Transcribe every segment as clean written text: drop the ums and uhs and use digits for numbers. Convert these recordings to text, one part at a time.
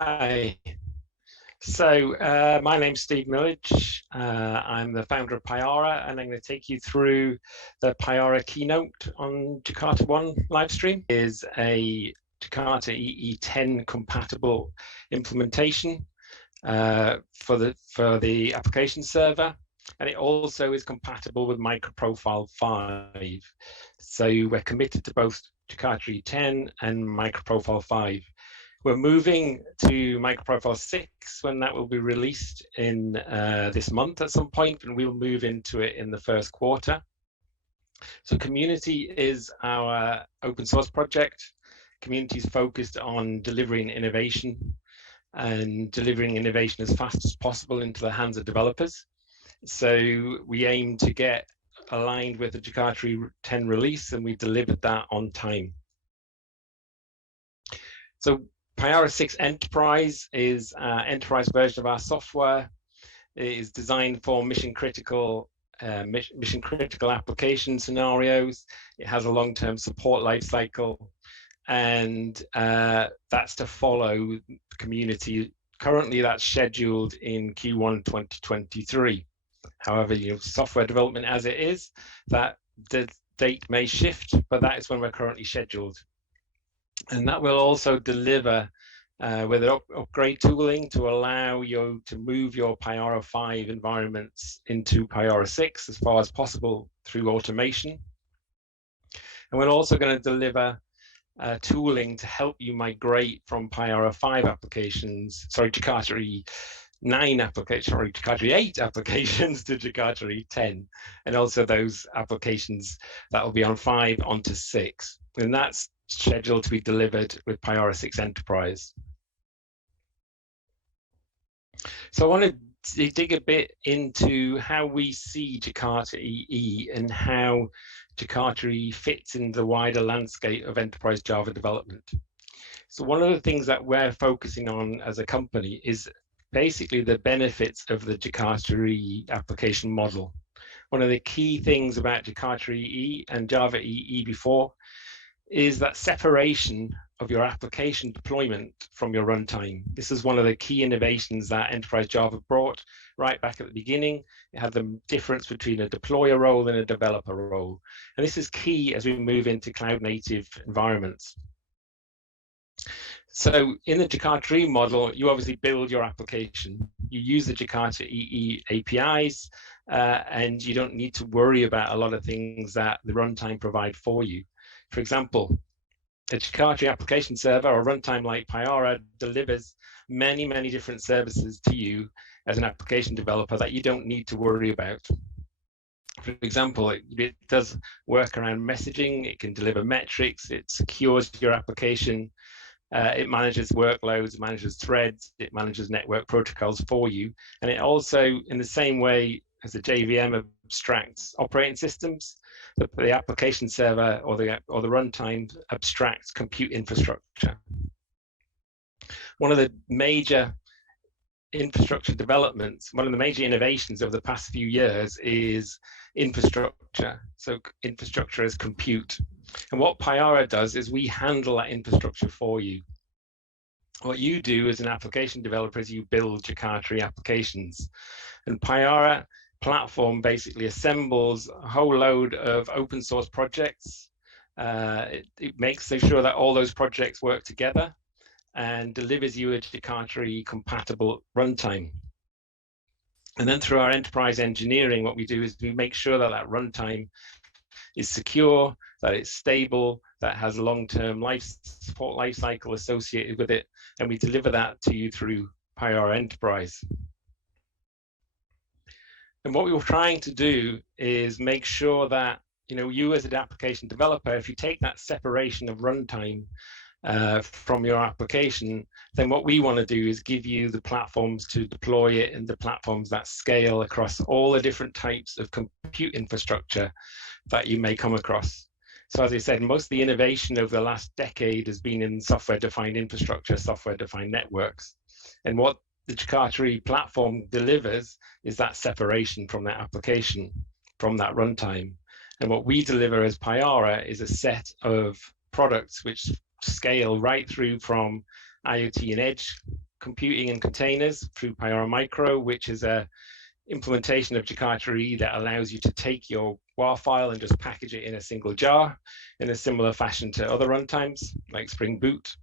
Hi. My name's Steve Millage. I'm the founder of Pyara, and I'm going to take you through the Pyara keynote on JakartaOne livestream. It is a Jakarta EE 10 compatible implementation for the application server, and it also is compatible with MicroProfile 5. So we're committed to both Jakarta EE 10 and MicroProfile 5. We're moving to MicroProfile 6 when that will be released in this month at some point, and we'll move into it in the first quarter. So Community is our open source project. Community is focused on delivering innovation and delivering innovation as fast as possible into the hands of developers. So we aim to get aligned with the Jakarta 10 release, and we delivered that on time. So Pyara 6 Enterprise is an enterprise version of our software. It is designed for mission critical application scenarios. It has a long-term support lifecycle, and that's to follow the Community. Currently, that's scheduled in Q1 2023. However, software development as it is, that the date may shift, but that is when we're currently scheduled. And that will also deliver with upgrade tooling to allow you to move your Pyara 5 environments into Pyara 6 as far as possible through automation. And we're also going to deliver tooling to help you migrate from Pyara 5 applications, Jakarta EE 9 applications, Jakarta 8 applications to Jakarta EE 10, and also those applications that will be on 5 onto 6. And that's scheduled to be delivered with Pyara 6 Enterprise. So I want to dig a bit into how we see Jakarta EE and how Jakarta EE fits in the wider landscape of enterprise Java development. So one of the things that we're focusing on as a company is basically the benefits of the Jakarta EE application model. One of the key things about Jakarta EE and Java EE before is that separation of your application deployment from your runtime. This is one of the key innovations that Enterprise Java brought right back at the beginning. It had the difference between a deployer role and a developer role. And this is key as we move into cloud native environments. So in the Jakarta EE model, you obviously build your application. You use the Jakarta EE APIs, and you don't need to worry about a lot of things that the runtime provide for you. For example, a Jakarta application server or runtime like Pyara delivers many, many different services to you as an application developer that you don't need to worry about. For example, it does work around messaging, it can deliver metrics, it secures your application, it manages workloads, manages threads, it manages network protocols for you. And it also, in the same way as the JVM abstracts operating systems, the application server or the runtime abstracts compute infrastructure. One of the major infrastructure developments, one of the major innovations over the past few years is infrastructure. So infrastructure as compute. And what Pyara does is we handle that infrastructure for you. What you do as an application developer is you build Jakarta applications. And Pyara platform basically assembles a whole load of open source projects. It makes sure that all those projects work together and delivers you a Jakarta compatible runtime. And then through our enterprise engineering, what we do is we make sure that that runtime is secure, that it's stable, that has a long-term support lifecycle associated with it, and we deliver that to you through Pyara Enterprise. And what we were trying to do is make sure that you as an application developer, if you take that separation of runtime from your application, then what we want to do is give you the platforms to deploy it and the platforms that scale across all the different types of compute infrastructure that you may come across. So as I said, most of the innovation over the last decade has been in software-defined infrastructure, software-defined networks. And what the Jakarta platform delivers is that separation from that application, from that runtime. And what we deliver as Pyara is a set of products which scale right through from IoT and edge computing in containers through Payara Micro, which is a implementation of Jakarta EE that allows you to take your WAR file and just package it in a single jar in a similar fashion to other runtimes like Spring Boot.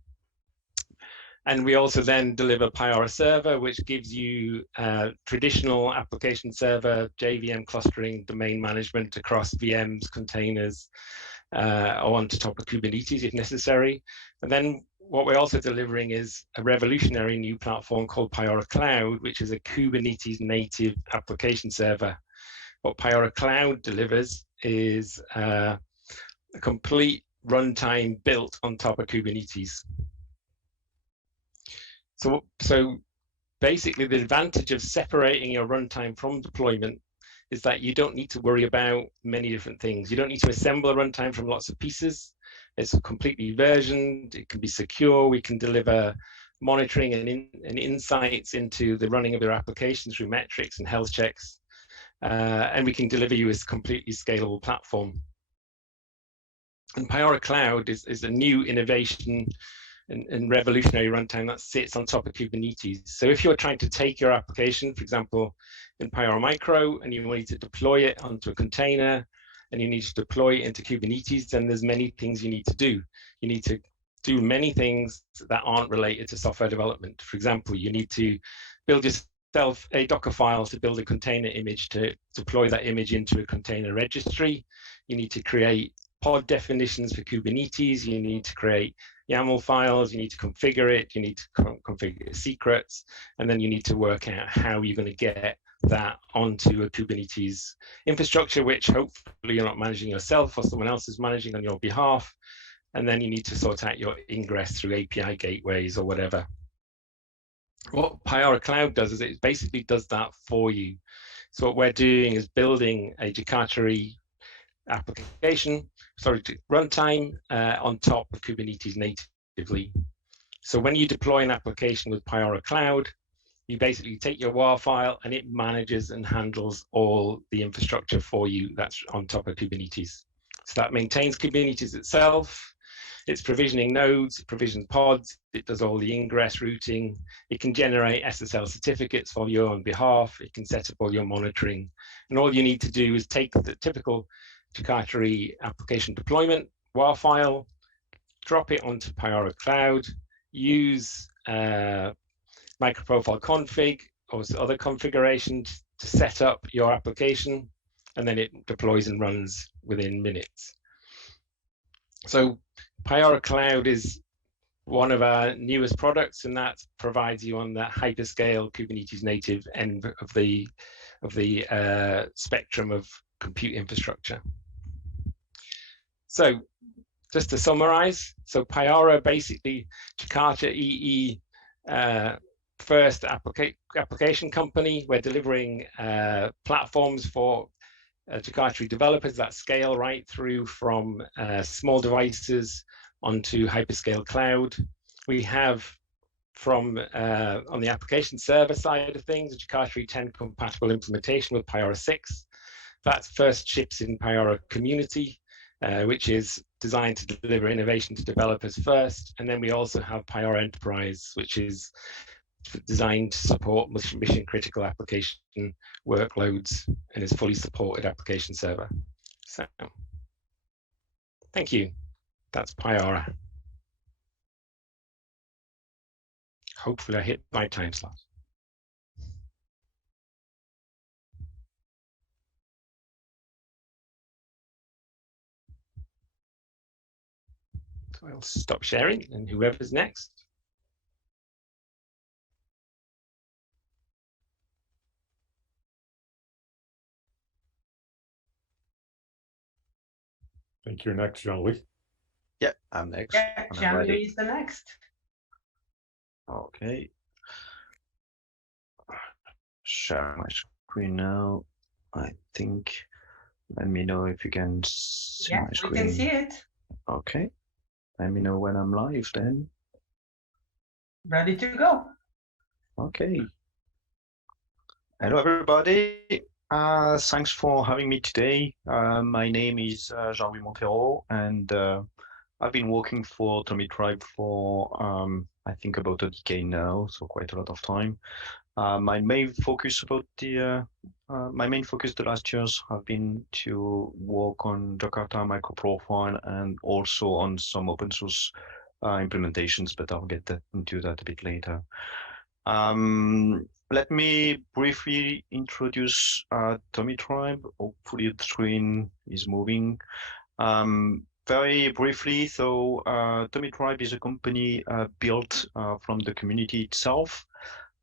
And we also then deliver Payara Server, which gives you traditional application server, JVM clustering, domain management across VMs, containers, or on top of Kubernetes if necessary. And then what we're also delivering is a revolutionary new platform called Payara Cloud, which is a Kubernetes native application server. What Payara Cloud delivers is a complete runtime built on top of Kubernetes. So basically the advantage of separating your runtime from deployment is that you don't need to worry about many different things. You don't need to assemble a runtime from lots of pieces. It's completely versioned, it can be secure, we can deliver monitoring and insights into the running of your application through metrics and health checks. And we can deliver you a completely scalable platform. And Payara Cloud is a new innovation and revolutionary runtime that sits on top of Kubernetes. So if you're trying to take your application, for example, in Payara Micro, and you need to deploy it onto a container, and you need to deploy it into Kubernetes, then there's many things you need to do. You need to do many things that aren't related to software development. For example, you need to build yourself a Docker file to build a container image to deploy that image into a container registry. You need to create pod definitions for Kubernetes. You need to create YAML files, you need to configure it, you need to configure secrets, and then you need to work out how you're going to get that onto a Kubernetes infrastructure, which hopefully you're not managing yourself or someone else is managing on your behalf. And then you need to sort out your ingress through API gateways or whatever. What Payara Cloud does is it basically does that for you. So what we're doing is building a Jakarta EE application, runtime on top of Kubernetes natively. So when you deploy an application with Payara Cloud, you basically take your WAR file and it manages and handles all the infrastructure for you that's on top of Kubernetes. So that maintains Kubernetes itself, it's provisioning nodes, it provisions pods, it does all the ingress routing, it can generate SSL certificates for you on behalf, it can set up all your monitoring. And all you need to do is take the typical Jakarta EE application deployment WAR file, drop it onto Payara Cloud, use microprofile config or other configurations to set up your application, and then it deploys and runs within minutes. So Payara Cloud is one of our newest products, and that provides you on the hyperscale Kubernetes native end of the spectrum of compute infrastructure. So just to summarize, so Payara basically Jakarta EE first application company. We're delivering platforms for Jakarta developers that scale right through from small devices onto hyperscale cloud. We have from on the application server side of things, a Jakarta 10 compatible implementation with Payara 6. That first ships in Payara Community, which is designed to deliver innovation to developers first. And then we also have Payara Enterprise, which is designed to support mission critical application workloads and is fully supported application server. So thank you. That's Payara. Hopefully I hit my time slot. So I'll stop sharing and whoever's next. I think you're next, Jean-Louis. Yeah, I'm next. Yeah, Jean-Louis is the next. Okay. Share my screen now. I think. Let me know if you can see my screen. We can see it. Okay. Let me know when I'm live then. Ready to go. Okay. Hello, everybody. Thanks for having me today. My name is Jean-Louis Montero, and I've been working for Atomic Tribe for I think about a decade now, so quite a lot of time. My main focus the last years have been to work on Jakarta microprofile and also on some open source implementations, but I'll get into that a bit later. Let me briefly introduce Tommy Tribe. Hopefully the screen is moving. Very briefly, so Tommy Tribe is a company built from the community itself.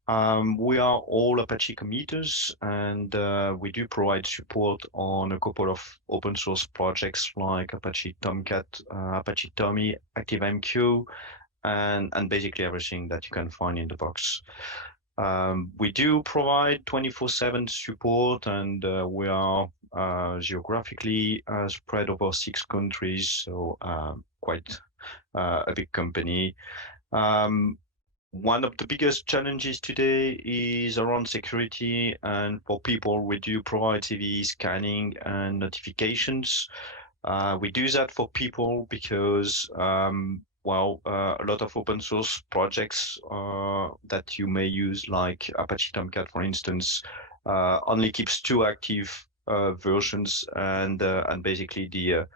We are all Apache committers, and we do provide support on a couple of open source projects like Apache Tomcat, Apache Tommy, ActiveMQ, and basically everything that you can find in the box. We do provide 24/7 support, and we are geographically spread over 6 countries, so quite a big company. One of the biggest challenges today is around security, and for people, we do provide CVE scanning and notifications. We do that for people because, a lot of open source projects that you may use, like Apache Tomcat, for instance, only keeps 2 active versions, and basically the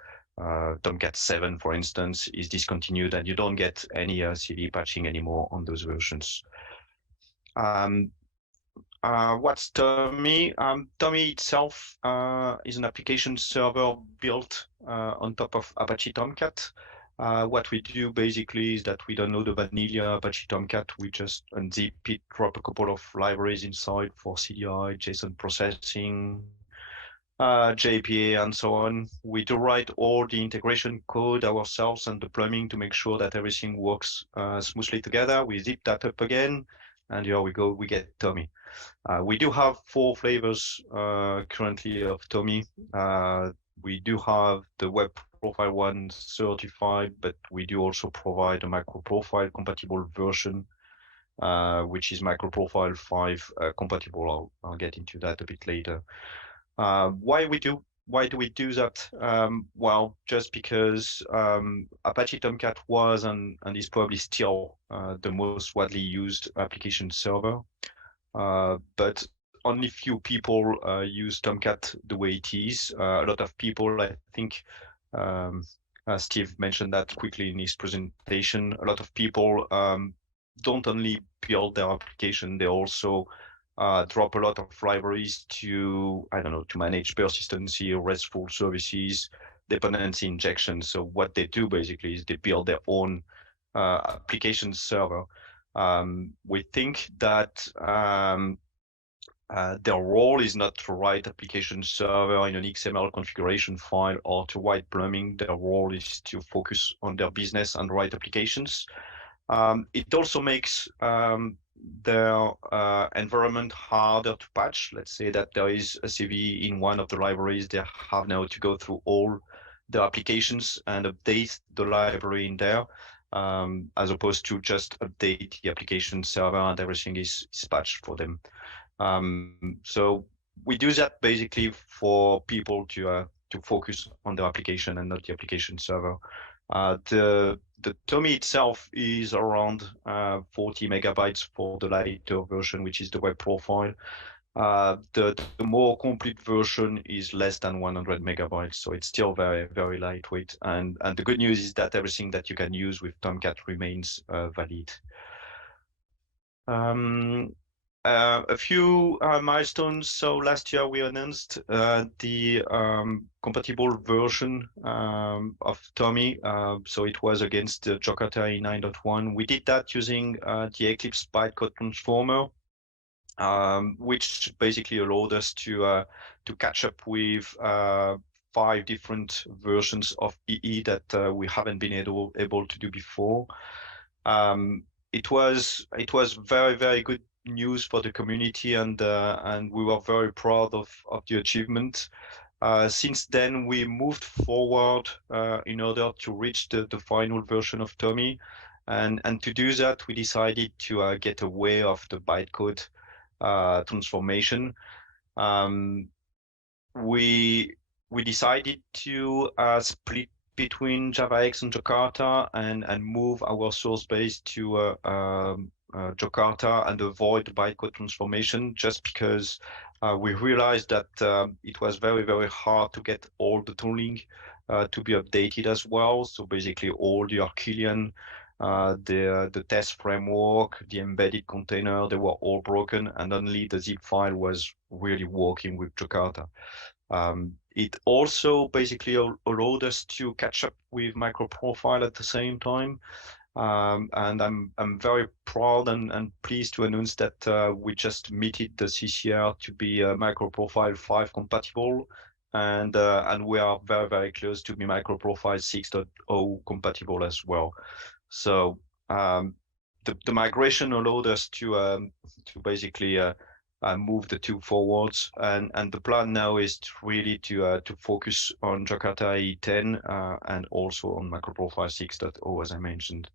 Tomcat 7, for instance, is discontinued, and you don't get any CVE patching anymore on those versions. What's Tommy? Tommy itself is an application server built on top of Apache Tomcat. What we do basically is that we download the vanilla Apache Tomcat. We just unzip it, drop a couple of libraries inside for CDI, JSON processing, JPA, and so on. We do write all the integration code ourselves and the plumbing to make sure that everything works smoothly together. We zip that up again, and here we go, we get Tommy. We do have 4 flavors currently of Tommy. We do have the web profile 1 certified, but we do also provide a microprofile compatible version, which is microprofile 5 compatible. I'll get into that a bit later. Why do we do that? Well, just because Apache Tomcat was and is probably still the most widely used application server. But only few people use Tomcat the way it is. A lot of people, I think, Steve mentioned that quickly in his presentation. A lot of people don't only build their application, they also drop a lot of libraries to, to manage persistency, RESTful services, dependency injection. So what they do basically is they build their own application server. We think that their role is not to write application server in an XML configuration file or to write plumbing. Their role is to focus on their business and write applications. It also makes their environment harder to patch. Let's say that there is a CVE in one of the libraries. They have now to go through all the applications and update the library in there, as opposed to just update the application server and everything is patched for them. So we do that basically for people to focus on the application and not the application server. The Tommy itself is around 40 megabytes for the lighter version, which is the web profile. The more complete version is less than 100 megabytes, so it's still very, very lightweight. And the good news is that everything that you can use with Tomcat remains valid. A few milestones. So last year we announced the compatible version of Tommy. So it was against the Jakarta EE 9.1. We did that using the Eclipse bytecode transformer, which basically allowed us to catch up with 5 different versions of EE that we haven't been able to do before. It was very, very good news for the community, and we were very proud of the achievement. Since then, we moved forward in order to reach the final version of Tommy, and to do that, we decided to get away of the bytecode transformation. We decided to split between JavaX and Jakarta and move our source base to Jakarta and avoid bytecode transformation, just because we realized that it was very, very hard to get all the tooling to be updated as well. So basically all the Archelian, the test framework, the embedded container, they were all broken, and only the zip file was really working with Jakarta. It also basically allowed us to catch up with microprofile at the same time. And I'm very proud and pleased to announce that we just meted the CCR to be microprofile 5 compatible, and we are very, very close to be microprofile 6.0 compatible as well. So the migration allowed us to basically move the two forwards, and the plan now is really to focus on Jakarta EE 10 and also on microprofile 6.0, as I mentioned.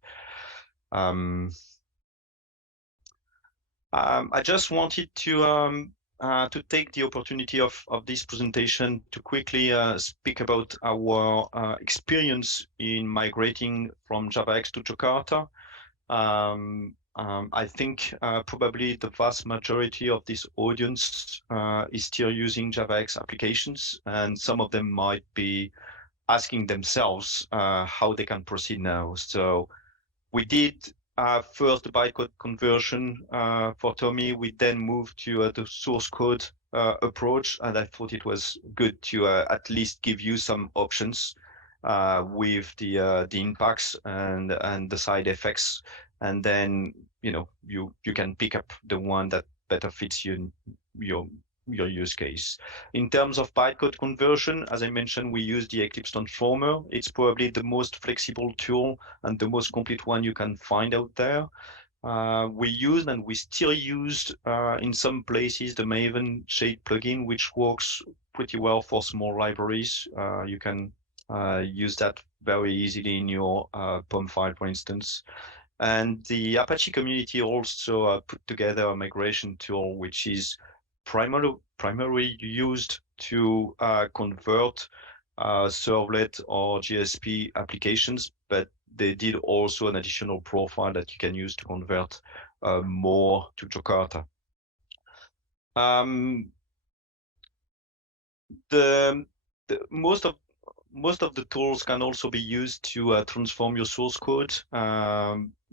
I just wanted to take the opportunity of this presentation to quickly speak about our experience in migrating from JavaX to Jakarta. I think probably the vast majority of this audience is still using JavaX applications, and some of them might be asking themselves how they can proceed now. So we did first the bytecode conversion for Tommy. We then moved to the source code approach, and I thought it was good to at least give you some options with the impacts and the side effects, and then you can pick up the one that better fits your use case. In terms of bytecode conversion, as I mentioned, we use the Eclipse Transformer. It's probably the most flexible tool and the most complete one you can find out there. We used and we still used in some places the Maven Shade plugin, which works pretty well for small libraries. You can use that very easily in your POM file, for instance. And the Apache community also put together a migration tool, which is primarily used to convert servlet or GSP applications, but they did also an additional profile that you can use to convert more to Jakarta. Most of the tools can also be used to transform your source code.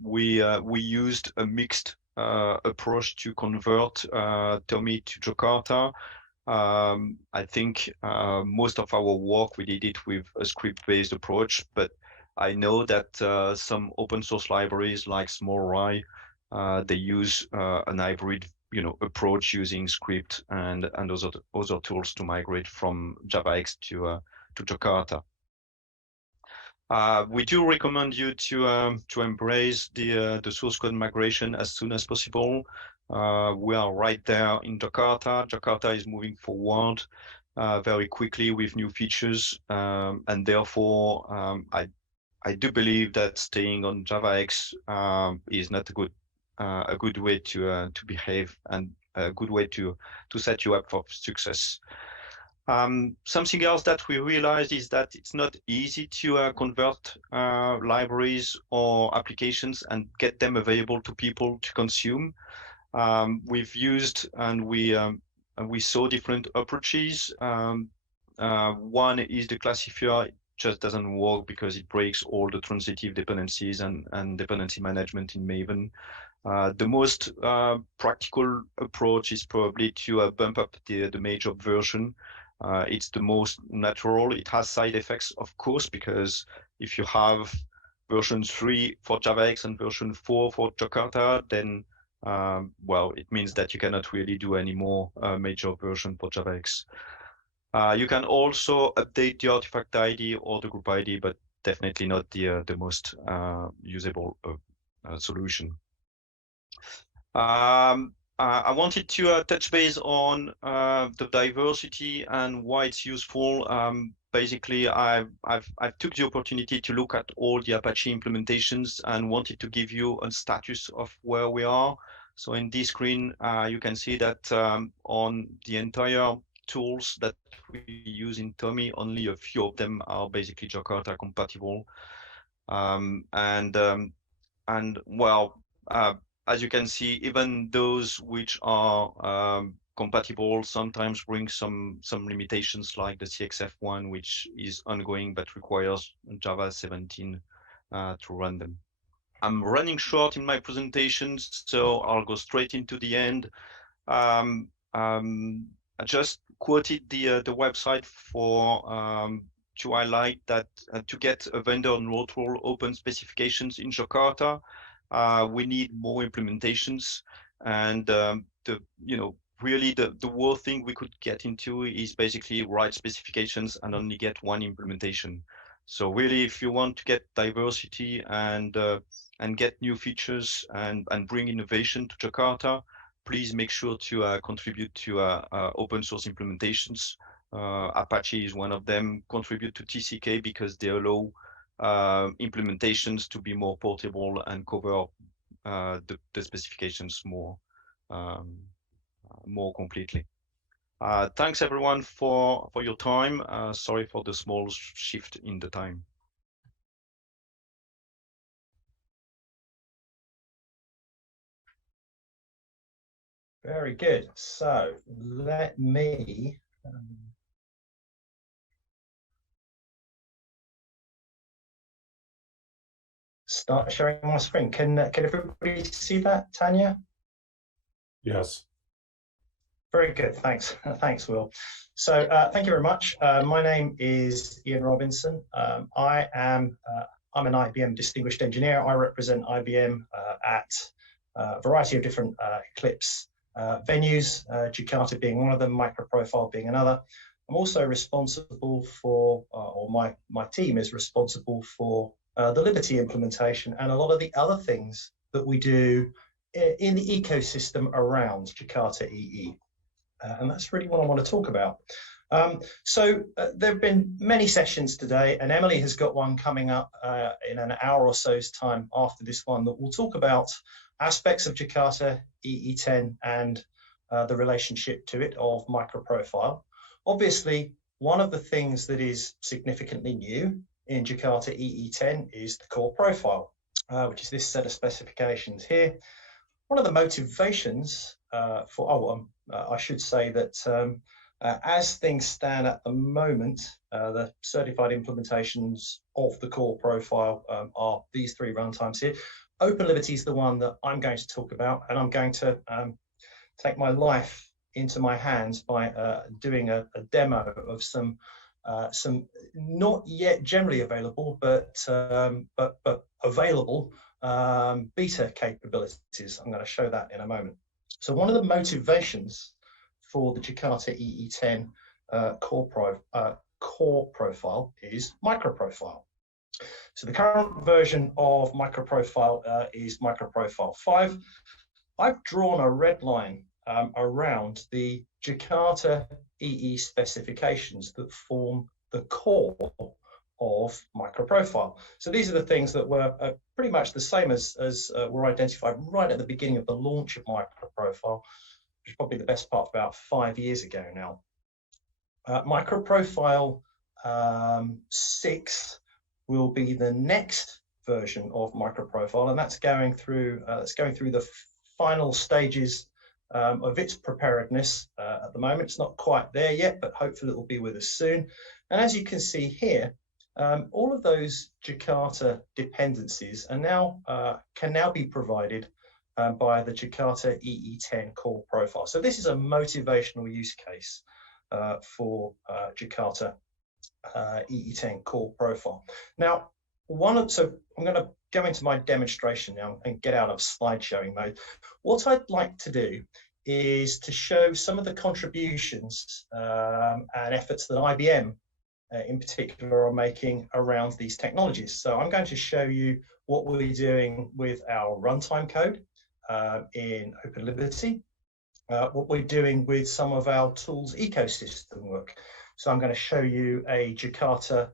We used a mixed approach to convert Tommy to Jakarta. I think most of our work, we did it with a script-based approach, but I know that some open source libraries like SmallRye, they use an hybrid approach using script and other tools to migrate from JavaX to Jakarta. We do recommend you to embrace the source code migration as soon as possible. We are right there in Jakarta. Jakarta is moving forward very quickly with new features, and therefore I do believe that staying on JavaX is not a good way to behave, and a good way to set you up for success. Something else that we realized is that it's not easy to convert libraries or applications and get them available to people to consume. We've used and we saw different approaches. One is the classifier. It just doesn't work because it breaks all the transitive dependencies and dependency management in Maven. The most practical approach is probably to bump up the major version. It's the most natural. It has side effects, of course, because if you have version 3 for JavaX and version 4 for Jakarta, then well, it means that you cannot really do any more major version for JavaX. You can also update the artifact ID or the group ID, but definitely not the most usable solution. I wanted to touch base on the diversity and why it's useful. Basically, I took the opportunity to look at all the Apache implementations and wanted to give you a status of where we are. So in this screen, you can see that on the entire tools that we use in Tommy, only a few of them are basically Jakarta compatible. And well, as you can see, even those which are compatible sometimes bring some limitations, like the CXF one, which is ongoing but requires Java 17 to run them. I'm running short in my presentations, so I'll go straight into the end. I just quoted the website for to highlight that to get a vendor neutral open specifications in Jakarta, we need more implementations. And really the worst thing we could get into is basically write specifications and only get one implementation. So really, if you want to get diversity and get new features and bring innovation to Jakarta, please make sure to contribute to open source implementations. Apache is one of them. Contribute to TCK because they allow implementations to be more portable and cover the specifications more completely. Thanks everyone for your time. Sorry for the small shift in the time. Very good. So let me start sharing my screen. Can everybody see that, Tanya? Yes. Very good. Thanks. Thanks, Will. So thank you very much. My name is Ian Robinson. I'm an IBM Distinguished Engineer. I represent IBM at a variety of different Eclipse venues, Jakarta being one of them, Microprofile being another. I'm also responsible for, or my team is responsible for the Liberty implementation and a lot of the other things that we do in the ecosystem around Jakarta EE. And that's really what I want to talk about. So there have been many sessions today, and Emily has got one coming up in an hour or so's time after this one that will talk about aspects of Jakarta EE10 and the relationship to it of Microprofile. Obviously, one of the things that is significantly new in Jakarta EE10 is the core profile, which is this set of specifications here. One of the motivations I should say that as things stand at the moment, the certified implementations of the core profile are these three runtimes here. OpenLiberty is the one that I'm going to talk about, and I'm going to take my life into my hands by doing a demo of some not yet generally available, but available beta capabilities. I'm going to show that in a moment. So one of the motivations for the Jakarta EE10 core profile is Microprofile. So the current version of Microprofile is Microprofile 5. I've drawn a red line around the Jakarta EE specifications that form the core of Microprofile. So these are the things that were pretty much the same as were identified right at the beginning of the launch of Microprofile, which is probably the best part about 5 years ago now. Microprofile 6 will be the next version of Microprofile, and that's going through the final stages of its preparedness at the moment. It's not quite there yet, but hopefully it will be with us soon. And as you can see here, all of those Jakarta dependencies are can now be provided by the Jakarta EE10 core profile. So this is a motivational use case for Jakarta EE10 core profile. Now, so I'm going to go into my demonstration now and get out of slide showing mode. What I'd like to do is to show some of the contributions and efforts that IBM in particular are making around these technologies. So I'm going to show you what we're doing with our runtime code in OpenLiberty, what we're doing with some of our tools ecosystem work. So I'm going to show you a Jakarta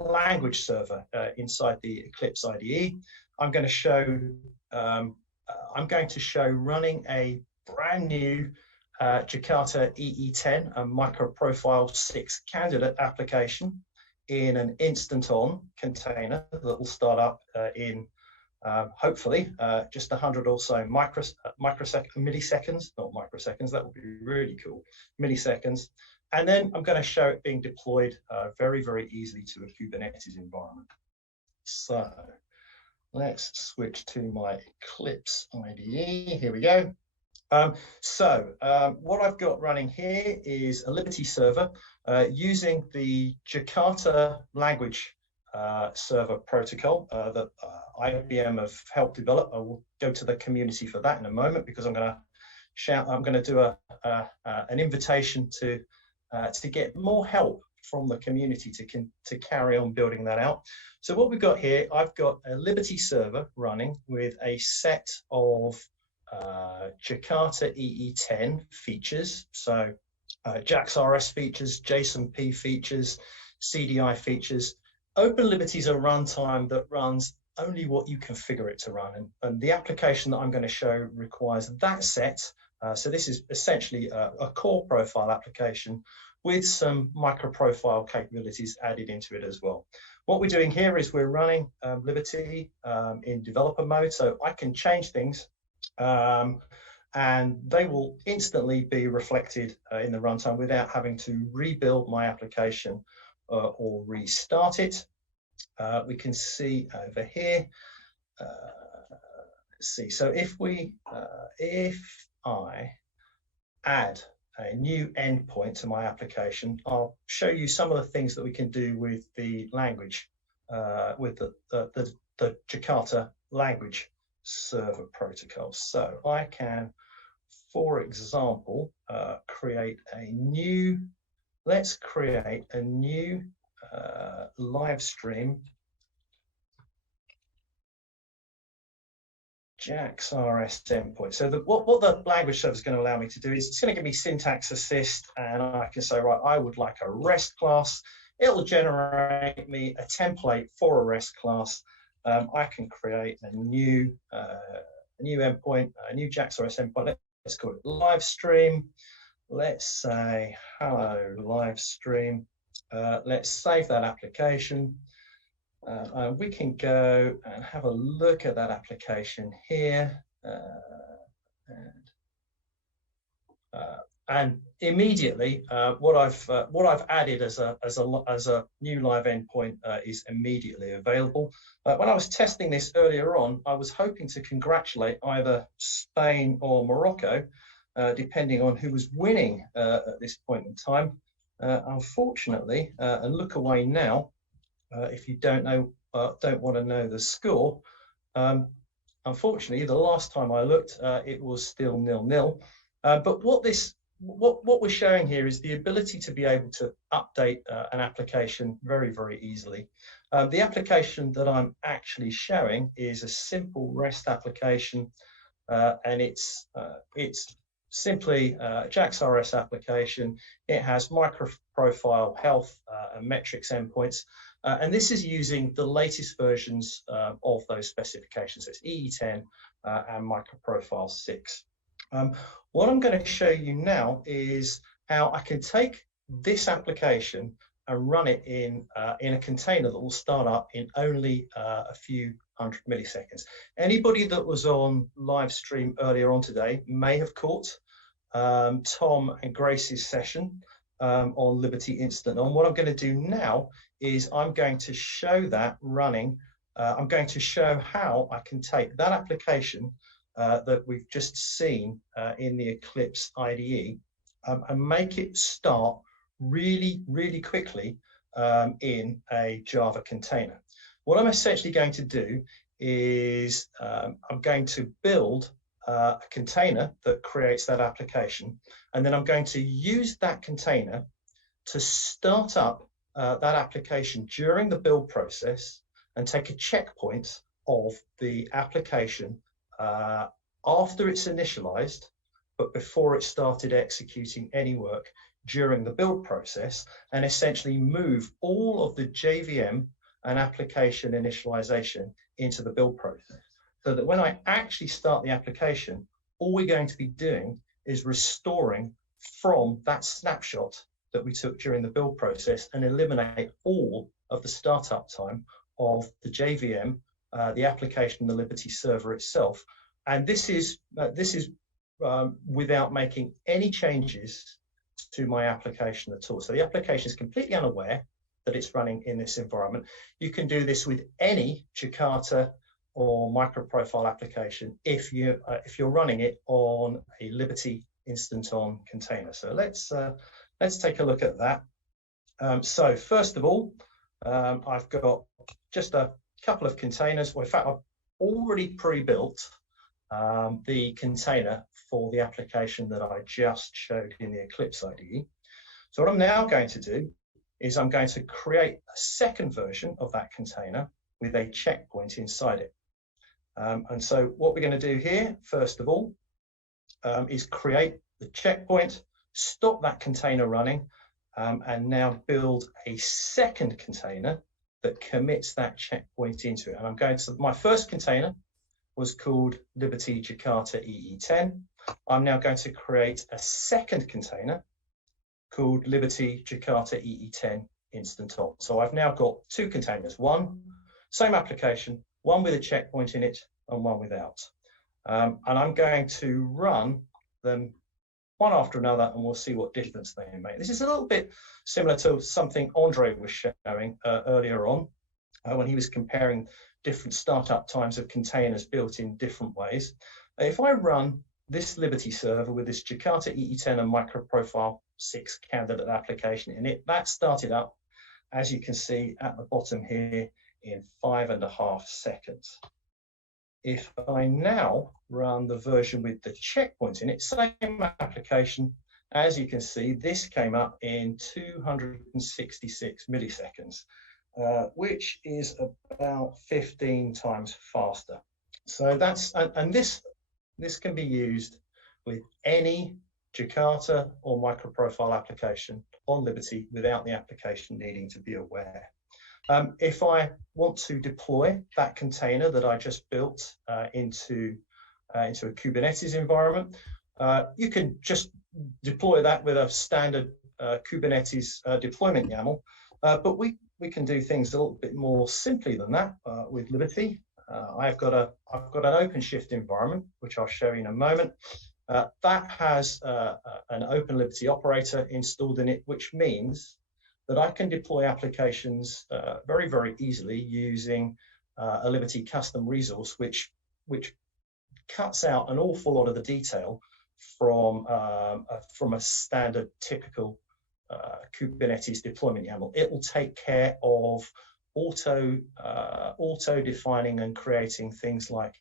language server inside the Eclipse IDE. I'm going to show running a brand new Jakarta EE10, a microprofile 6 candidate application in an instant-on container that will start up in hopefully just 100 or so milliseconds, not microseconds, that would be really cool, milliseconds. And then I'm going to show it being deployed very, very easily to a Kubernetes environment. So let's switch to my Eclipse IDE. Here we go. What I've got running here is a Liberty server using the Jakarta language server protocol that IBM have helped develop. I will go to the community for that in a moment because I'm going to do an invitation to get more help from the community to carry on building that out. So what we've got here, I've got a Liberty server running with a set of Jakarta EE10 features, so JAX-RS features, JSON-P features, CDI features. OpenLiberty is a runtime that runs only what you configure it to run, and the application that I'm going to show requires that set. So this is essentially a core profile application with some microprofile capabilities added into it as well. What we're doing here is we're running Liberty in developer mode, so I can change things and they will instantly be reflected in the runtime without having to rebuild my application or restart it. We can see over here, let's see, so if I add a new endpoint to my application, I'll show you some of the things that we can do with the language, with the Jakarta language server protocol. So I can, for example, let's create a new live stream JAX-RS endpoint. So what the language server is going to allow me to do is it's going to give me syntax assist, and I can say, right, I would like a REST class. It'll generate me a template for a REST class. I can create a new endpoint, a new JAX-RS endpoint. Let's call it live stream. Let's say hello live stream. Let's save that application. We can go and have a look at that application here, and immediately what I've added as a new live endpoint is immediately available. When I was testing this earlier on, I was hoping to congratulate either Spain or Morocco, depending on who was winning at this point in time. Unfortunately, and look away now. If you don't want to know the score, unfortunately, the last time I looked, it was still 0-0. But what we're showing here is the ability to be able to update an application very, very easily. The application that I'm actually showing is a simple REST application, and it's simply a JAX-RS application. It has microprofile health and metrics endpoints. And this is using the latest versions of those specifications. So it's EE10 and microprofile 6. What I'm going to show you now is how I can take this application and run it in a container that will start up in only a few hundred milliseconds. Anybody that was on live stream earlier on today may have caught Tom and Grace's session on Liberty Instant On. What I'm going to do now is I'm going to show that running. I'm going to show how I can take that application that we've just seen in the Eclipse IDE and make it start really, really quickly in a Java container. What I'm essentially going to do is I'm going to build a container that creates that application, and then I'm going to use that container to start up that application during the build process and take a checkpoint of the application after it's initialized, but before it started executing any work during the build process, and essentially move all of the JVM and application initialization into the build process. So that when I actually start the application, all we're going to be doing is restoring from that snapshot that we took during the build process and eliminate all of the startup time of the JVM, the application, the Liberty server itself. And this is without making any changes to my application at all. So the application is completely unaware that it's running in this environment. You can do this with any Jakarta or microprofile application if you're running it on a Liberty instant-on container. So let's take a look at that. So first of all, I've got just a couple of containers. Well, in fact, I've already pre-built the container for the application that I just showed in the Eclipse IDE. So what I'm now going to do is I'm going to create a second version of that container with a checkpoint inside it. And so what we're going to do here, first of all, is create the checkpoint, stop that container running, and now build a second container that commits that checkpoint into it. And I'm going to, my first container was called Liberty Jakarta EE10. I'm now going to create a second container called Liberty Jakarta EE10 Instant On. So I've now got two containers, one, same application, one with a checkpoint in it and one without. And I'm going to run them one after another, and we'll see what difference they make. This is a little bit similar to something Andre was showing earlier on when he was comparing different startup times of containers built in different ways. If I run this Liberty server with this Jakarta EE10 and microprofile 6 candidate application in it, that started up, as you can see at the bottom here, in 5.5 seconds. If I now run the version with the checkpoint in it, same application, as you can see, this came up in 266 milliseconds, which is about 15 times faster. So that's, and this can be used with any Jakarta or microprofile application on Liberty without the application needing to be aware. If I want to deploy that container that I just built into a Kubernetes environment, you can just deploy that with a standard Kubernetes deployment YAML. But we can do things a little bit more simply than that with Liberty. I've got an OpenShift environment, which I'll show you in a moment. That has an Open Liberty operator installed in it, which means that I can deploy applications very, very easily using a Liberty custom resource, which cuts out an awful lot of the detail from a standard typical Kubernetes deployment YAML. It will take care of auto defining and creating things like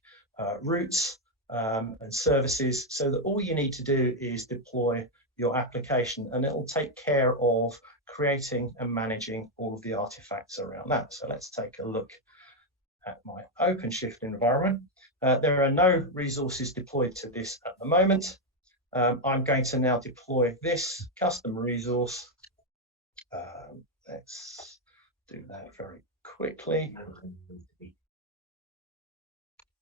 routes and services, so that all you need to do is deploy your application, and it will take care of creating and managing all of the artifacts around that. So let's take a look at my OpenShift environment. There are no resources deployed to this at the moment. I'm going to now deploy this custom resource. Let's do that very quickly.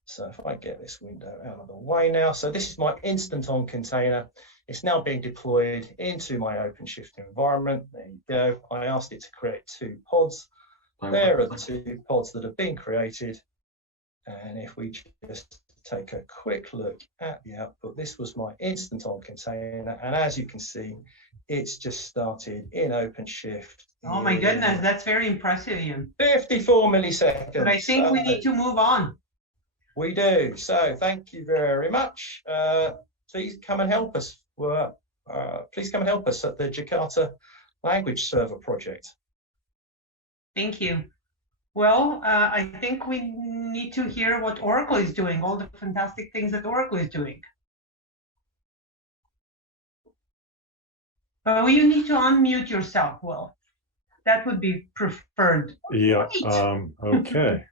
So if I get this window out of the way now, so this is my instant-on container. It's now being deployed into my OpenShift environment. There you go. I asked it to create 2 pods. There are the 2 pods that have been created. And if we just take a quick look at the output, this was my instant-on container. And as you can see, it's just started in OpenShift. Oh my goodness, that's very impressive, Ian. 54 milliseconds. But I think we need to move on. We do. So thank you very much. Please come and help us. Please come and help us at the Jakarta Language Server project. Thank you. Well, I think we need to hear what Oracle is doing, all the fantastic things that Oracle is doing. You need to unmute yourself, Will. That would be preferred. Yeah, okay.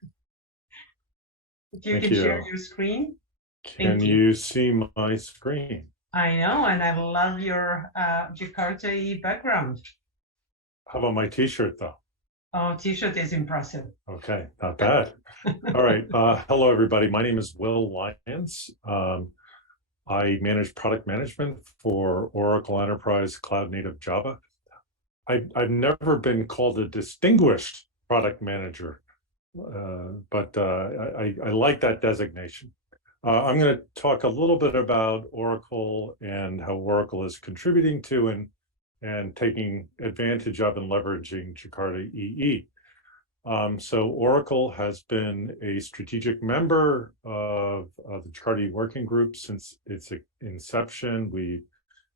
If you can share your screen. Can you see my screen? I know, and I love your Jakarta EE background. How about my t-shirt though? Oh, t-shirt is impressive. Okay, not bad. All right, hello everybody. My name is Will Lyons. I manage product management for Oracle Enterprise Cloud Native Java. I've never been called a distinguished product manager, but I like that designation. I'm going to talk a little bit about Oracle and how Oracle is contributing to and taking advantage of and leveraging Jakarta EE. So Oracle has been a strategic member of the Jakarta EE working group since its inception. We've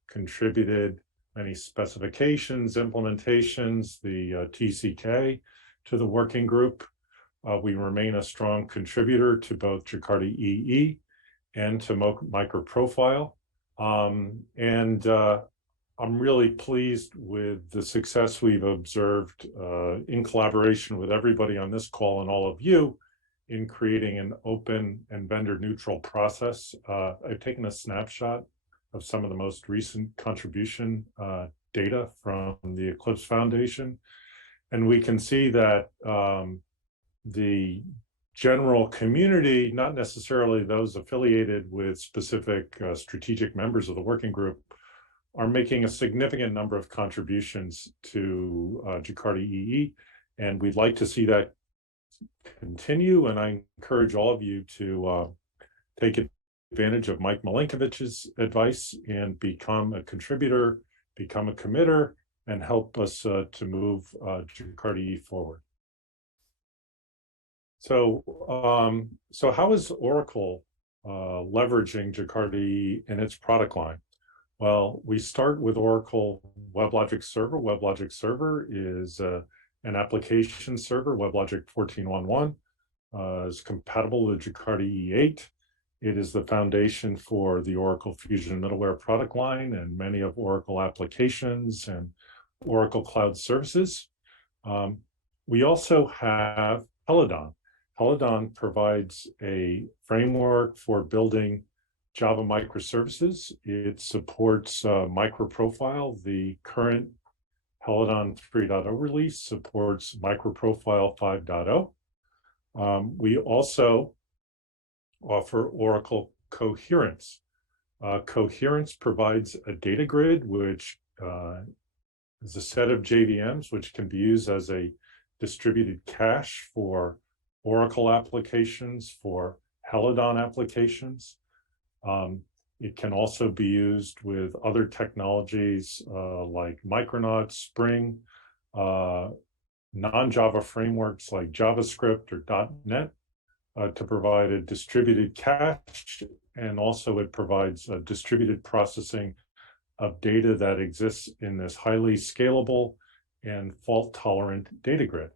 contributed many specifications, implementations, the TCK to the working group. We remain a strong contributor to both Jakarta EE and to MicroProfile. I'm really pleased with the success we've observed in collaboration with everybody on this call and all of you in creating an open and vendor neutral process. I've taken a snapshot of some of the most recent contribution data from the Eclipse Foundation. And we can see that the general community, not necessarily those affiliated with specific strategic members of the working group, are making a significant number of contributions to Jakarta EE. And we'd like to see that continue. And I encourage all of you to take advantage of Mike Milenkovich's advice and become a contributor, become a committer, and help us to move Jakarta EE forward. So how is Oracle leveraging Jakarta EE in its product line? Well, we start with Oracle WebLogic Server. WebLogic Server is an application server. WebLogic 14.1.1 is compatible with Jakarta EE8. It is the foundation for the Oracle Fusion Middleware product line and many of Oracle applications and Oracle Cloud Services. We also have Helidon. Helidon provides a framework for building Java microservices. It supports MicroProfile. The current Helidon 3.0 release supports MicroProfile 5.0. We also offer Oracle Coherence. Coherence provides a data grid, which is a set of JVMs, which can be used as a distributed cache for Oracle applications, for Helidon applications. It can also be used with other technologies like Micronauts, Spring, non-Java frameworks like JavaScript or .NET to provide a distributed cache, and also it provides a distributed processing of data that exists in this highly scalable and fault-tolerant data grid.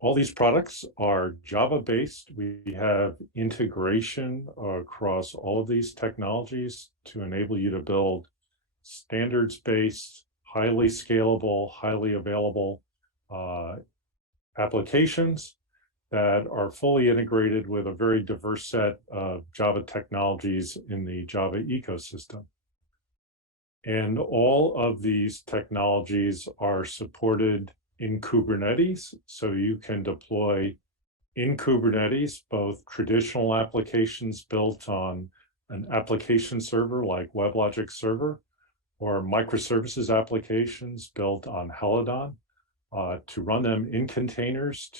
All these products are Java-based. We have integration across all of these technologies to enable you to build standards-based, highly scalable, highly available applications that are fully integrated with a very diverse set of Java technologies in the Java ecosystem. And all of these technologies are supported in Kubernetes, so you can deploy in Kubernetes both traditional applications built on an application server like WebLogic Server, or microservices applications built on Helidon to run them in containers,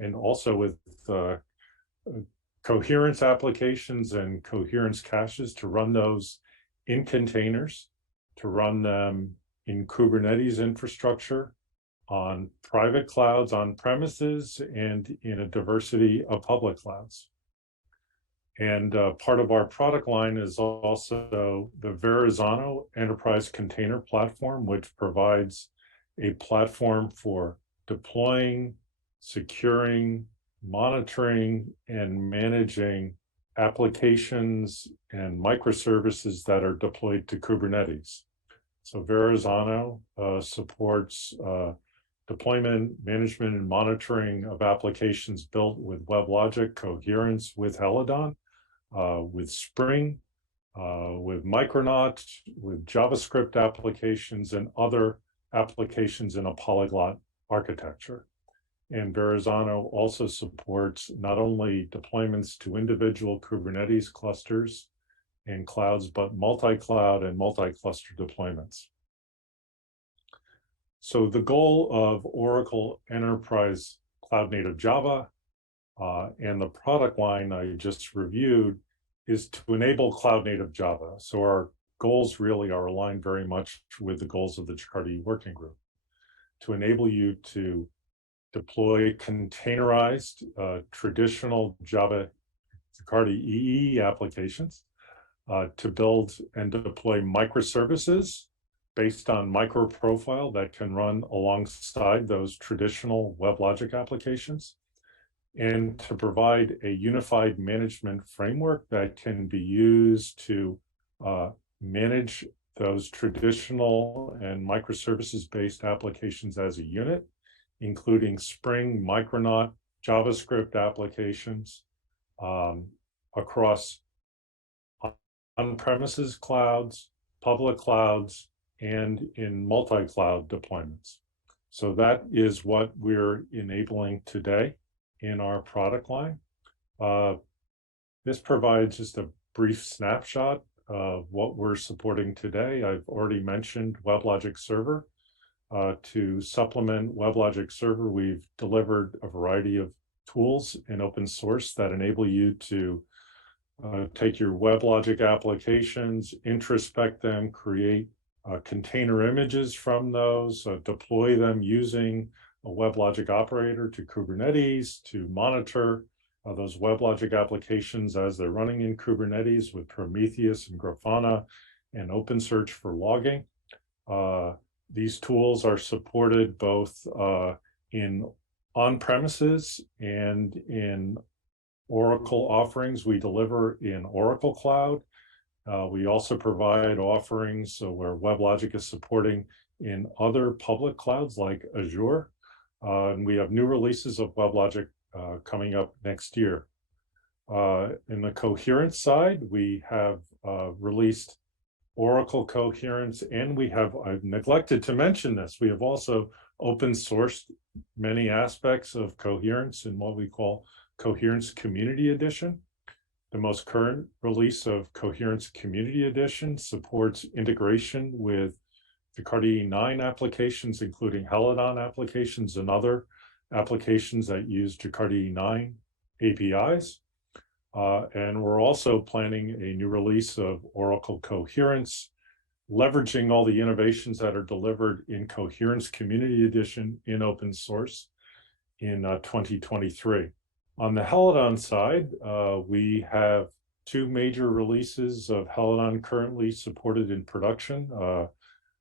and also with coherence applications and coherence caches to run those in containers, to run them in Kubernetes infrastructure, on private clouds, on premises, and in a diversity of public clouds. And part of our product line is also the Verrazano Enterprise Container Platform, which provides a platform for deploying, securing, monitoring, and managing applications and microservices that are deployed to Kubernetes. So Verrazano supports deployment, management, and monitoring of applications built with WebLogic, Coherence, with Helidon, with Spring, with Micronauts, with JavaScript applications, and other applications in a polyglot architecture. And Verrazano also supports not only deployments to individual Kubernetes clusters and clouds, but multi-cloud and multi-cluster deployments. So the goal of Oracle Enterprise Cloud Native Java and the product line I just reviewed is to enable cloud native Java. So our goals really are aligned very much with the goals of the Jakarta EE Working Group, to enable you to deploy containerized traditional Java Jakarta EE applications, to build and deploy microservices based on micro profile that can run alongside those traditional WebLogic applications, and to provide a unified management framework that can be used to manage those traditional and microservices-based applications as a unit, including Spring, Micronaut, JavaScript applications across on-premises clouds, public clouds, and in multi-cloud deployments. So that is what we're enabling today in our product line. This provides just a brief snapshot of what we're supporting today. I've already mentioned WebLogic Server. To supplement WebLogic Server, we've delivered a variety of tools in open source that enable you to take your WebLogic applications, introspect them, create container images from those, deploy them using a WebLogic operator to Kubernetes to monitor those WebLogic applications as they're running in Kubernetes with Prometheus and Grafana and OpenSearch for logging. These tools are supported both in on-premises and in Oracle offerings we deliver in Oracle Cloud. We also provide offerings where WebLogic is supporting in other public clouds like Azure. And we have new releases of WebLogic coming up next year. In the coherence side, we have released Oracle Coherence, and we have, I've neglected to mention this, we have also open sourced many aspects of coherence in what we call Coherence Community Edition. The most current release of Coherence Community Edition supports integration with Jakarta EE 9 applications, including Helidon applications and other applications that use Jakarta EE 9 APIs. And we're also planning a new release of Oracle Coherence, leveraging all the innovations that are delivered in Coherence Community Edition in open source in 2023. On the Helidon side, we have two major releases of Helidon currently supported in production,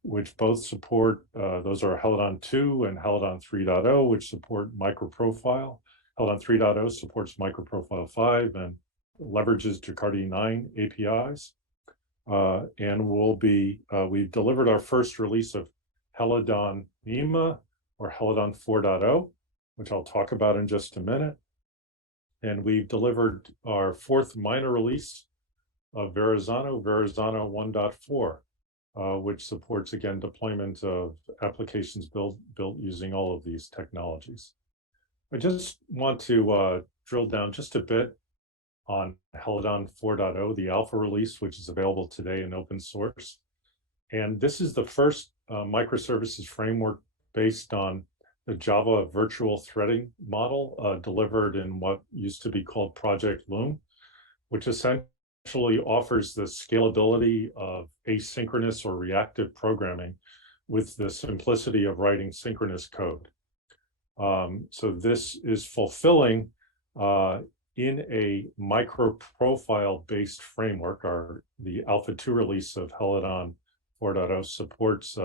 which both support, those are Helidon 2 and Helidon 3.0, which support microprofile. Helidon 3.0 supports microprofile 5 and leverages Jakarta EE 9 APIs. And we've delivered our first release of Helidon NEMA or Helidon 4.0, which I'll talk about in just a minute. And we've delivered our fourth minor release of Verrazano 1.4, which supports, again, deployment of applications built using all of these technologies. I just want to drill down just a bit on Helidon 4.0, the alpha release, which is available today in open source. And this is the first microservices framework based on the Java virtual threading model delivered in what used to be called Project Loom, which essentially offers the scalability of asynchronous or reactive programming with the simplicity of writing synchronous code. So this is fulfilling in a micro profile based framework. The Alpha 2 release of Helidon 4.0 supports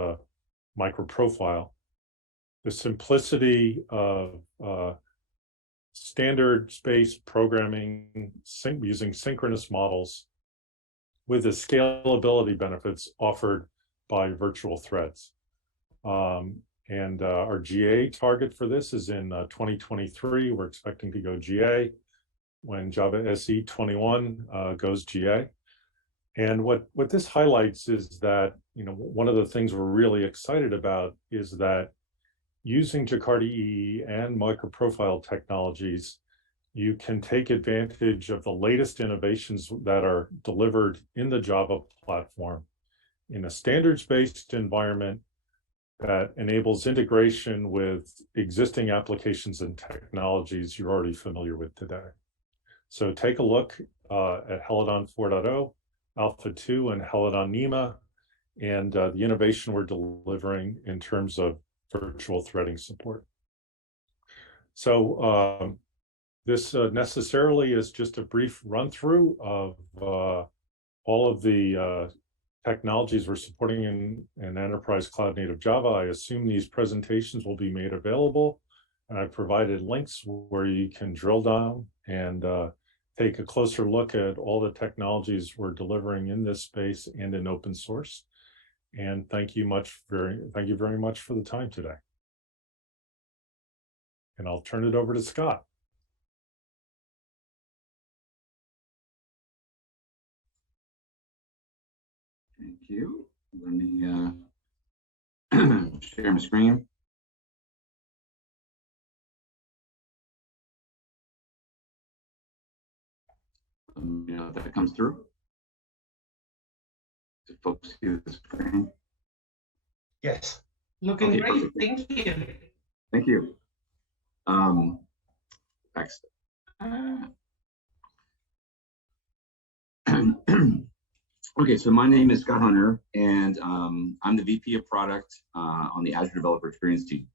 micro profile. The simplicity of standard space programming using synchronous models with the scalability benefits offered by virtual threads. And our GA target for this is in 2023. We're expecting to go GA when Java SE 21 goes GA. And what this highlights is that, one of the things we're really excited about is that using Jakarta EE and microprofile technologies, you can take advantage of the latest innovations that are delivered in the Java platform in a standards-based environment that enables integration with existing applications and technologies you're already familiar with today. So take a look at Helidon 4.0, Alpha 2, and Helidon NEMA, and the innovation we're delivering in terms of virtual threading support. So this necessarily is just a brief run through of all of the technologies we're supporting in enterprise cloud native Java. I assume these presentations will be made available, and I've provided links where you can drill down and take a closer look at all the technologies we're delivering in this space and in open source. And thank you very much for the time today. And I'll turn it over to Scott. Thank you. Let me share my screen. You know, if that comes through. Do folks see the screen? Yes. Looking Okay, great. perfect. Thank you. Thank you. Next. Okay, so my name is Scott Hunter, and I'm the VP of Product on the Azure Developer Experience team.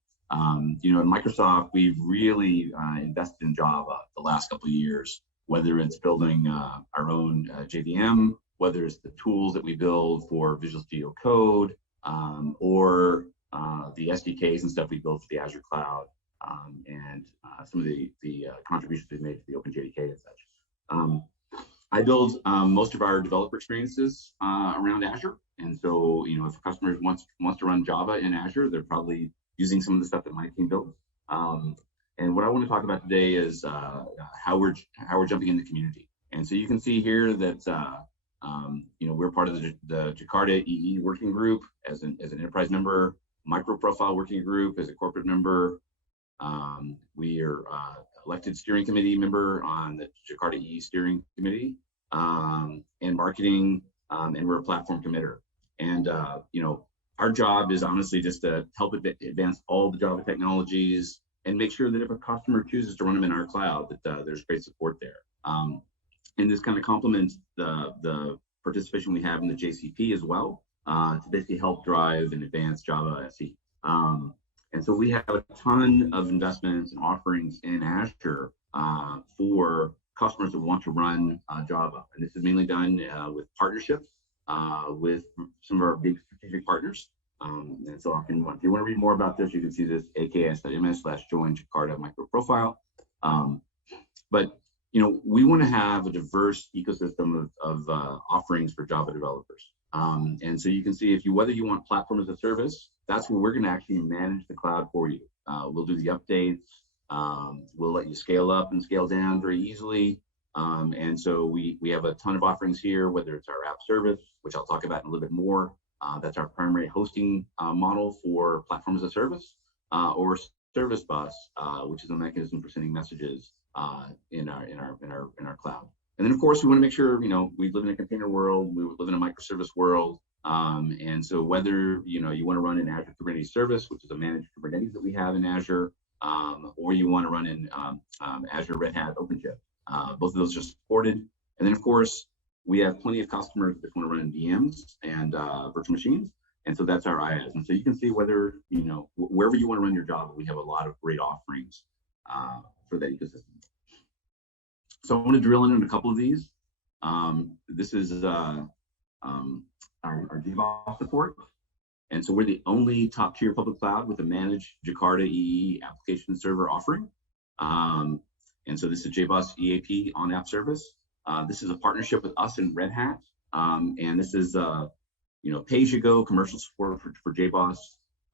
You know, at Microsoft, we've really invested in Java the last couple of years, whether it's building our own JVM, whether it's the tools that we build for Visual Studio Code, or the SDKs and stuff we build for the Azure Cloud, and some of the contributions we've made to the OpenJDK and such. I build most of our developer experiences around Azure, and so you know, if a customer wants to run Java in Azure, they're probably using some of the stuff that my team builds. And what I want to talk about today is how we're jumping in the community. And so you can see here that you know, we're part of the Jakarta EE working group as an enterprise member, Microprofile working group as a corporate member. We are elected steering committee member on the Jakarta EE steering committee, and marketing, and we're a platform committer. And you know, our job is honestly just to help advance all the Java technologies and make sure that if a customer chooses to run them in our cloud, that there's great support there. And this kind of complements the participation we have in the JCP as well, to basically help drive and advance Java SE. And so we have a ton of investments and offerings in Azure for customers that want to run Java. And this is mainly done with partnerships with some of our big strategic partners. And so if you want to read more about this, you can see this aks.ms/join Jakarta microprofile. But you know, we want to have a diverse ecosystem of offerings for Java developers. And so you can see whether you want platform as a service, that's where we're going to actually manage the cloud for you. We'll do the updates. We'll let you scale up and scale down very easily. And so we have a ton of offerings here, whether it's our app service, which I'll talk about in a little bit more. That's our primary hosting model for platform as a service, or service bus, which is a mechanism for sending messages in our cloud. And then of course we want to make sure, you know, we live in a container world, we live in a microservice world, and so whether you know you want to run an Azure Kubernetes service, which is a managed Kubernetes that we have in Azure, or you want to run in Azure Red Hat OpenShift, both of those are supported. And then of course we have plenty of customers that want to run in VMs and virtual machines, and so that's our IaaS. And so you can see whether, you know, wherever you want to run your Java, we have a lot of great offerings for that ecosystem. So I want to drill in on a couple of these. This is our GBOS support. And so we're the only top tier public cloud with a managed Jakarta EE application server offering. And so this is JBoss EAP on app service. This is a partnership with us and Red Hat. And this is you know, pay-as-you-go commercial support for JBoss.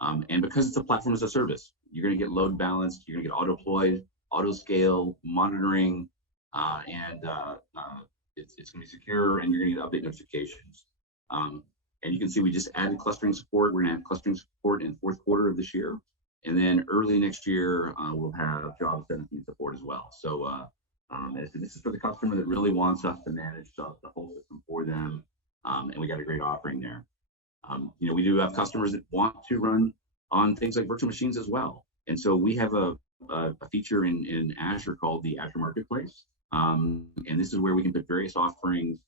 And because it's a platform as a service, you're going to get load balanced, you're going to get auto-deployed, auto-scale, monitoring, and it's going to be secure, and you're going to get update notifications. And you can see we just added clustering support. We're going to add clustering support in the 4th quarter of this year. And then early next year, we'll have Java 17 support as well. So this is for the customer that really wants us to manage the whole system for them. And we got a great offering there. We do have customers that want to run on things like virtual machines as well. And so we have a feature in Azure called the Azure Marketplace. And this is where we can put various offerings.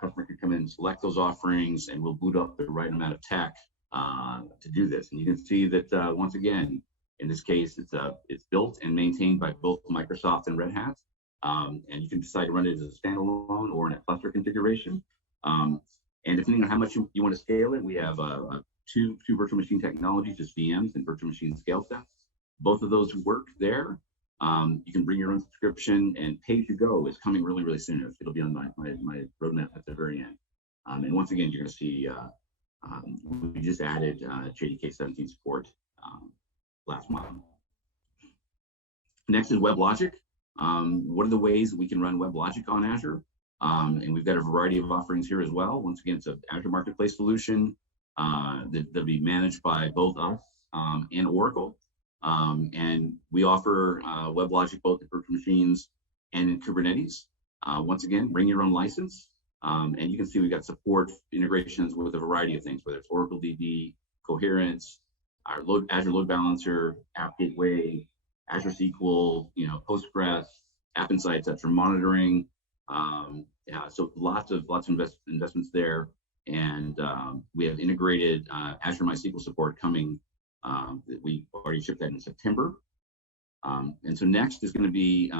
Customer can come in and select those offerings, and we'll boot up the right amount of tech to do this. And you can see that once again, in this case, it's built and maintained by both Microsoft and Red Hat. And you can decide to run it as a standalone or in a cluster configuration. And depending on how much you want to scale it, we have two virtual machine technologies, just VMs and virtual machine scale sets. Both of those work there. You can bring your own subscription, and pay-as-you-go is coming really, really soon. It'll be on my roadmap at the very end. And once again, you're going to see we just added JDK 17 support last month. Next is WebLogic. What are the ways that we can run WebLogic on Azure? And we've got a variety of offerings here as well. Once again, it's an Azure Marketplace solution that'll be managed by both us and Oracle. And we offer WebLogic both in virtual machines and in Kubernetes. Once again, bring your own license. And you can see we've got support integrations with a variety of things, whether it's Oracle DB, Coherence, our Azure Load Balancer, App Gateway, Azure SQL, Postgres, App Insights, that's for monitoring. So lots of investments there. And we have integrated Azure MySQL support coming. We already shipped that in September. And so next is going to be,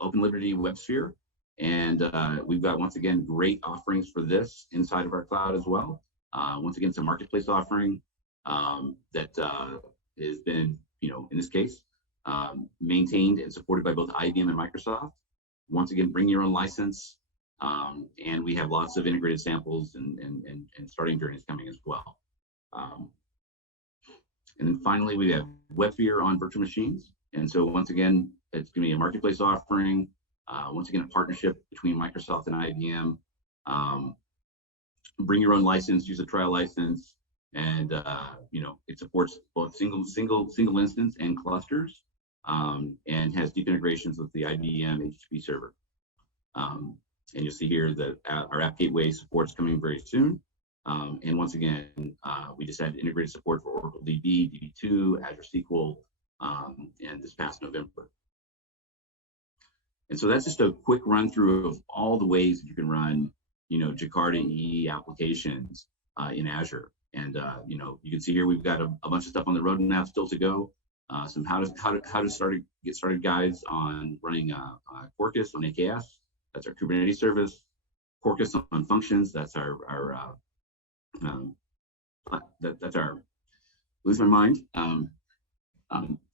Open Liberty WebSphere. And we've got, once again, great offerings for this inside of our cloud as well. Once again, it's a marketplace offering that has been, in this case, maintained and supported by both IBM and Microsoft. Once again, bring your own license. And we have lots of integrated samples and starting journeys coming as well. And then finally, we have WebSphere on virtual machines. And so once again, it's going to be a marketplace offering. Once again, a partnership between Microsoft and IBM. Bring your own license, use a trial license, and it supports both single instance and clusters, and has deep integrations with the IBM HTTP server. And you'll see here that our App Gateway support's coming very soon. And once again, we just had integrated support for Oracle DB, DB2, Azure SQL, and this past November. And so that's just a quick run through of all the ways that you can run, Jakarta EE applications in Azure. And you can see here we've got a bunch of stuff on the roadmap still to go. Some how to get started guides on running Quarkus on AKS. That's our Kubernetes service. Quarkus on functions. That's our lose my mind.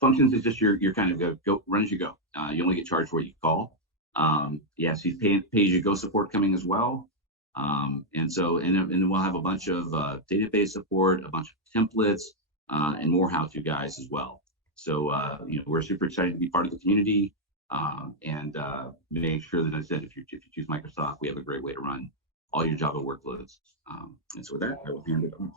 Functions is just your kind of go run as you go. You only get charged for what you call. So pay as you go support coming as well. And then we'll have a bunch of database support, a bunch of templates, and more how-to guys as well. So we're super excited to be part of the community, and make sure that, as I said, if you choose Microsoft, we have a great way to run all your Java workloads. And so with that, I will hand it on.